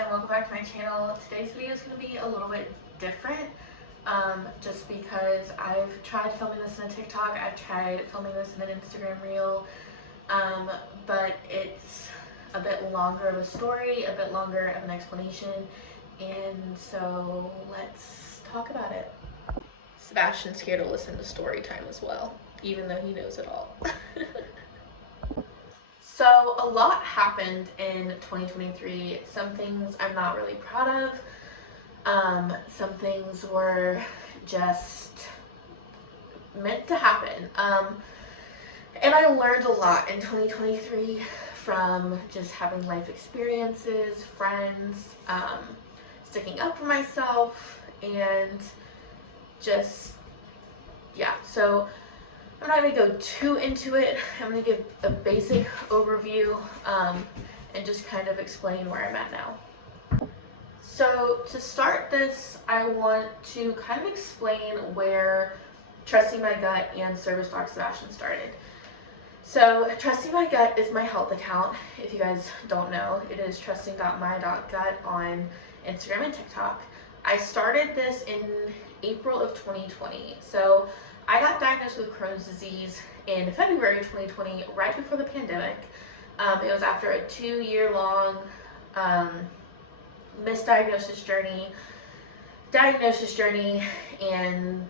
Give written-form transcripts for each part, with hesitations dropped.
and welcome back to my channel. Today's video is going to be a little bit different just because I've tried filming this in a TikTok, I've tried filming this in an Instagram reel, but it's a bit longer of a story, a bit longer of an explanation, and so let's talk about it. Sebastian's here to listen to story time as well, even though he knows it all. So a lot happened in 2023. Some things I'm not really proud of. Some things were just meant to happen. And I learned a lot in 2023 from just having life experiences, friends, sticking up for myself, and just, yeah. So I'm not going to go too into it. I'm going to give a basic overview and just kind of explain where I'm at now. So to start this, I want to kind of explain where Trusting My Gut and Service Dog Sebastian started. So Trusting My Gut is my health account. If you guys don't know, it is trusting.my.gut on Instagram and TikTok. I started this in April of 2020. So I got diagnosed with Crohn's disease in February 2020, right before the pandemic. It was after a 2-year-long misdiagnosis journey, diagnosis journey, and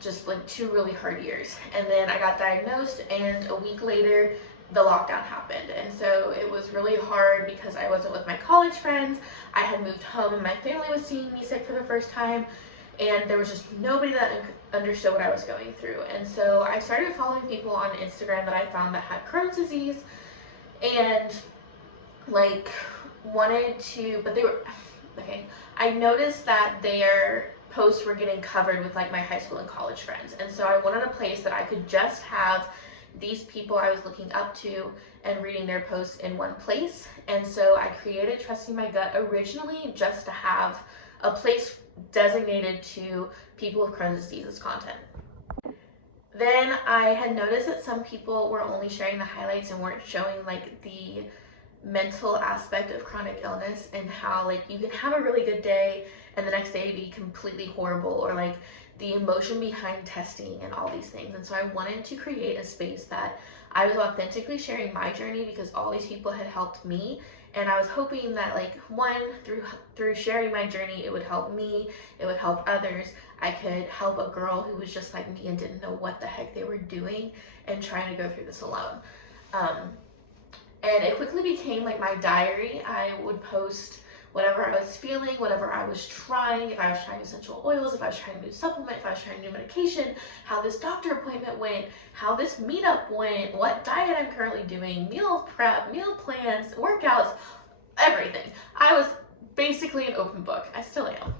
just like 2 really hard years. And then I got diagnosed, and a week later, the lockdown happened. And so it was really hard because I wasn't with my college friends. I had moved home, and my family was seeing me sick for the first time. And there was just nobody that understood what I was going through. And so I started following people on Instagram that I found that had Crohn's disease and like wanted to, but they were, okay. I noticed that their posts were getting covered with like my high school and college friends. And so I wanted a place that I could just have these people I was looking up to and reading their posts in one place. And so I created Trusting My Gut originally just to have a place designated to people with Crohn's disease's content. Then I had noticed that some people were only sharing the highlights and weren't showing like the mental aspect of chronic illness, and how like you can have a really good day and the next day be completely horrible, or like the emotion behind testing and all these things. And so I wanted to create a space that I was authentically sharing my journey, because all these people had helped me. And I was hoping that like through sharing my journey, it would help me, it would help others. I could help a girl who was just like me and didn't know what the heck they were doing and trying to go through this alone. And it quickly became like my diary. I would post whatever I was feeling, whatever I was trying, if I was trying essential oils, if I was trying a new supplement, if I was trying a new medication, how this doctor appointment went, how this meetup went, what diet I'm currently doing, meal prep, meal plans, workouts, everything. I was basically an open book. I still am.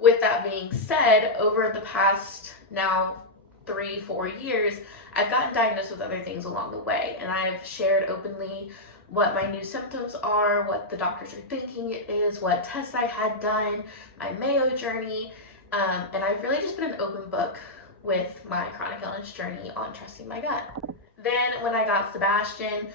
With that being said, over the past now 3-4 years, I've gotten diagnosed with other things along the way, and I've shared openly what my new symptoms are, what the doctors are thinking it is, what tests I had done, my Mayo journey, and I've really just been an open book with my chronic illness journey on Trusting My Gut. Then when I got Sebastian,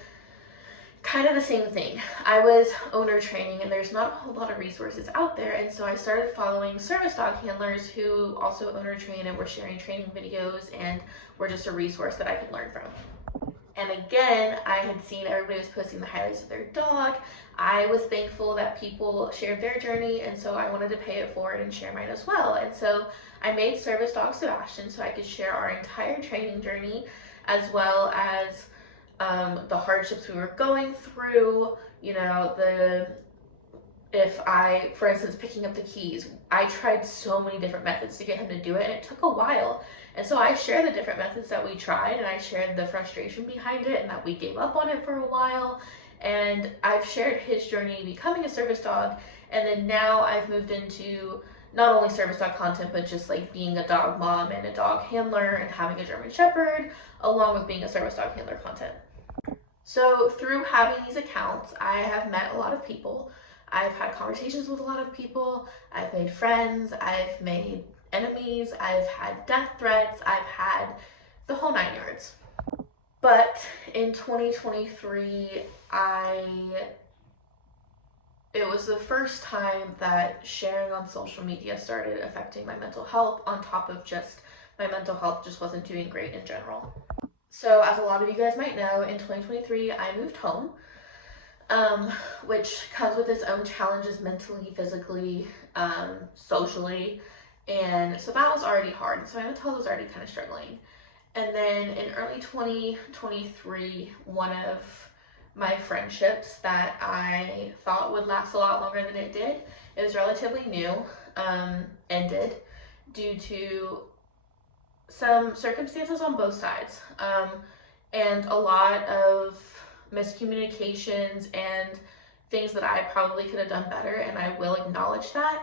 kind of the same thing. I was owner training, and there's not a whole lot of resources out there, and so I started following service dog handlers who also owner train and were sharing training videos and were just a resource that I could learn from. And again, I had seen everybody was posting the highlights of their dog. I was thankful that people shared their journey, and so I wanted to pay it forward and share mine as well. And so I made Service Dog Sebastian so I could share our entire training journey, as well as the hardships we were going through, you know, for instance, picking up the keys, I tried so many different methods to get him to do it, and it took a while. And so I share the different methods that we tried, and I shared the frustration behind it and that we gave up on it for a while. And I've shared his journey becoming a service dog, and then now I've moved into not only service dog content, but just like being a dog mom and a dog handler and having a German Shepherd, along with being a service dog handler content. So through having these accounts, I have met a lot of people. I've had conversations with a lot of people. I've made friends. I've made enemies. I've had death threats. I've had the whole 9 yards. But in 2023, it was the first time that sharing on social media started affecting my mental health, on top of just my mental health just wasn't doing great in general. So as a lot of you guys might know, in 2023, I moved home, which comes with its own challenges mentally, physically, socially. And so that was already hard. So my mental health was already kind of struggling. And then in early 2023, one of my friendships that I thought would last a lot longer than it did, it was relatively new, ended due to some circumstances on both sides, and a lot of miscommunications and things that I probably could have done better, and I will acknowledge that.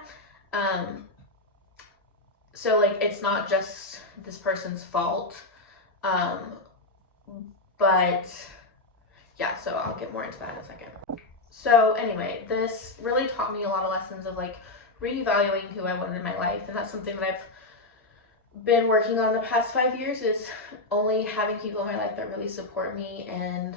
So like, it's not just this person's fault, but yeah, so I'll get more into that in a second. So anyway, this really taught me a lot of lessons of like reevaluating who I wanted in my life, and that's something that I've been working on the past 5 years, is only having people in my life that really support me and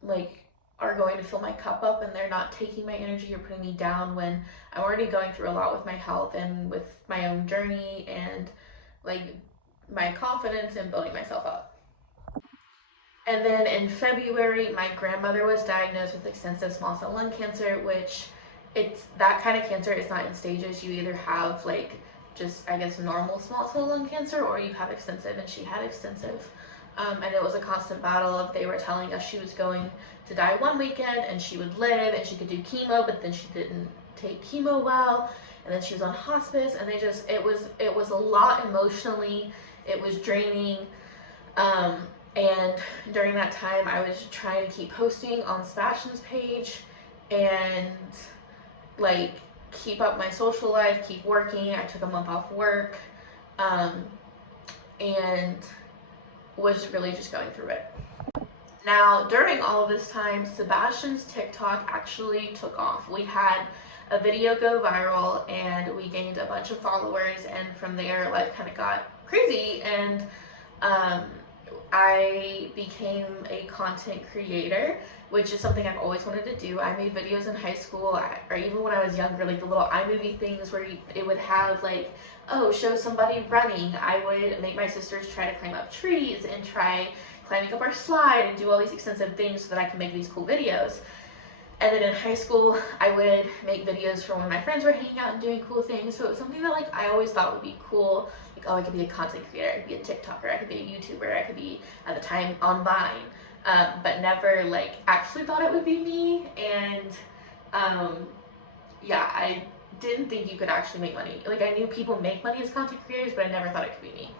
like are going to fill my cup up, and they're not taking my energy or putting me down when I'm already going through a lot with my health and with my own journey and like my confidence in building myself up. And then in February, my grandmother was diagnosed with extensive small cell lung cancer, which it's that kind of cancer is not in stages. You either have like just, I guess, normal small cell lung cancer, or you have extensive, and she had extensive. And it was a constant battle of, they were telling us she was going to die one weekend and she would live and she could do chemo, but then she didn't take chemo well, and then she was on hospice, and it was a lot emotionally. It was draining. And during that time, I was trying to keep posting on Sebastian's page and like keep up my social life, keep working. I took a month off work, and was really just going through it. Now, during all of this time, Sebastian's TikTok actually took off. We had a video go viral and we gained a bunch of followers, and from there life kind of got crazy, and I became a content creator, which is something I've always wanted to do. I made videos in high school, or even when I was younger, like the little iMovie things where it would have like, oh, show somebody running. I would make my sisters try to climb up trees and try climbing up our slide and do all these extensive things so that I can make these cool videos. And then in high school, I would make videos for when my friends were hanging out and doing cool things. So it was something that like I always thought would be cool. Like, oh, I could be a content creator, I could be a TikToker, I could be a YouTuber, I could be, at the time, on Vine. But never like actually thought it would be me. And yeah, I didn't think you could actually make money. Like, I knew people make money as content creators, but I never thought it could be me.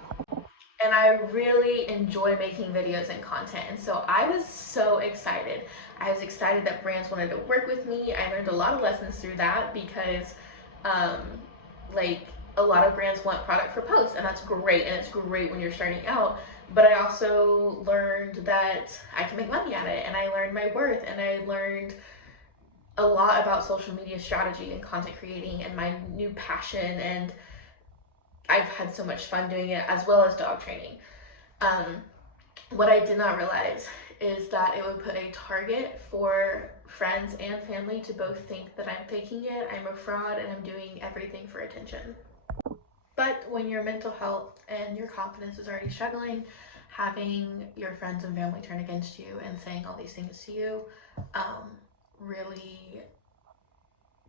And I really enjoy making videos and content, and so I was so excited. I was excited that brands wanted to work with me. I learned a lot of lessons through that because like a lot of brands want product for posts, and that's great, and it's great when you're starting out. But I also learned that I can make money at it, and I learned my worth, and I learned a lot about social media strategy and content creating and my new passion, and I've had so much fun doing it, as well as dog training. What I did not realize is that it would put a target for friends and family to both think that I'm faking it, I'm a fraud, and I'm doing everything for attention. But when your mental health and your confidence is already struggling, having your friends and family turn against you and saying all these things to you really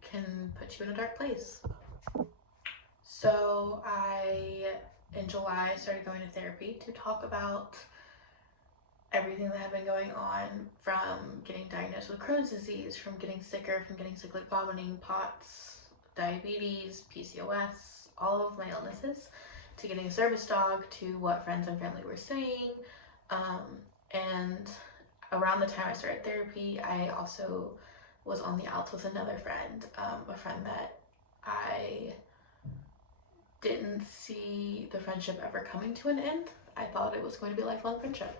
can put you in a dark place. So in July, started going to therapy to talk about everything that had been going on, from getting diagnosed with Crohn's disease, from getting sicker, from getting sick like vomiting, POTS, diabetes, PCOS, all of my illnesses, to getting a service dog, to what friends and family were saying. And around the time I started therapy, I also was on the outs with another friend, a friend that I didn't see the friendship ever coming to an end. I thought it was going to be a lifelong friendship.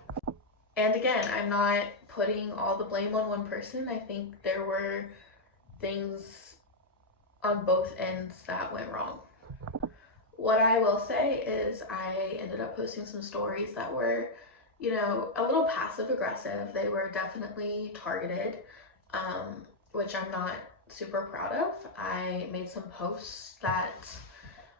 And again, I'm not putting all the blame on one person. I think there were things on both ends that went wrong. What I will say is I ended up posting some stories that were, a little passive aggressive. They were definitely targeted. which I'm not super proud of. I made some posts that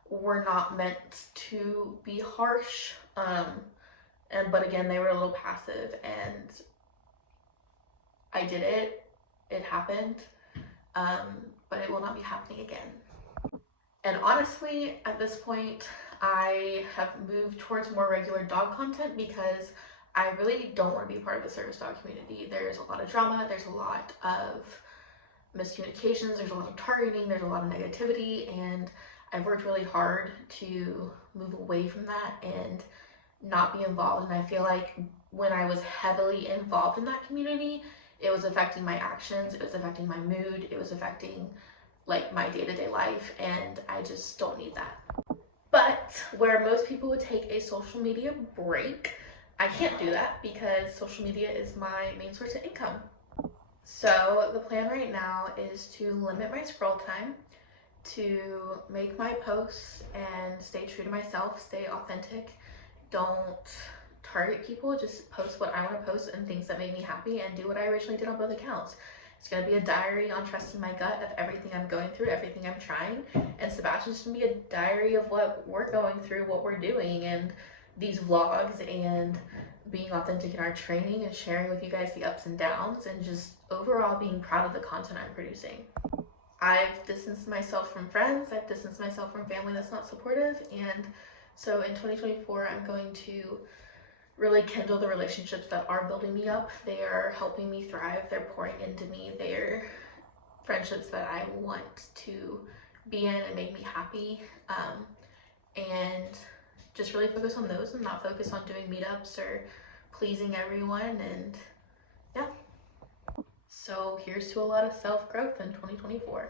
were not meant to be harsh, but again, they were a little passive, and I did it. It happened, but it will not be happening again. And honestly, at this point, I have moved towards more regular dog content because I really don't want to be part of the service dog community. There's a lot of drama, there's a lot of miscommunications, there's a lot of targeting, there's a lot of negativity, and I've worked really hard to move away from that and not be involved. And I feel like when I was heavily involved in that community, it was affecting my actions, it was affecting my mood, it was affecting like my day-to-day life, and I just don't need that. But where most people would take a social media break, I can't do that because social media is my main source of income. So the plan right now is to limit my scroll time, to make my posts and stay true to myself, stay authentic, don't target people, just post what I want to post and things that make me happy, and do what I originally did on both accounts. It's going to be a diary on trusting my gut of everything I'm going through, everything I'm trying, and Sebastian's going to be a diary of what we're going through, what we're doing, and these vlogs, and being authentic in our training and sharing with you guys the ups and downs, and just overall being proud of the content I'm producing. I've distanced myself from friends, I've distanced myself from family that's not supportive, and so in 2024 I'm going to really kindle the relationships that are building me up. They are helping me thrive, they're pouring into me, they're friendships that I want to be in and make me happy, and just really focus on those and not focus on doing meetups or pleasing everyone. And yeah, so here's to a lot of self-growth in 2024.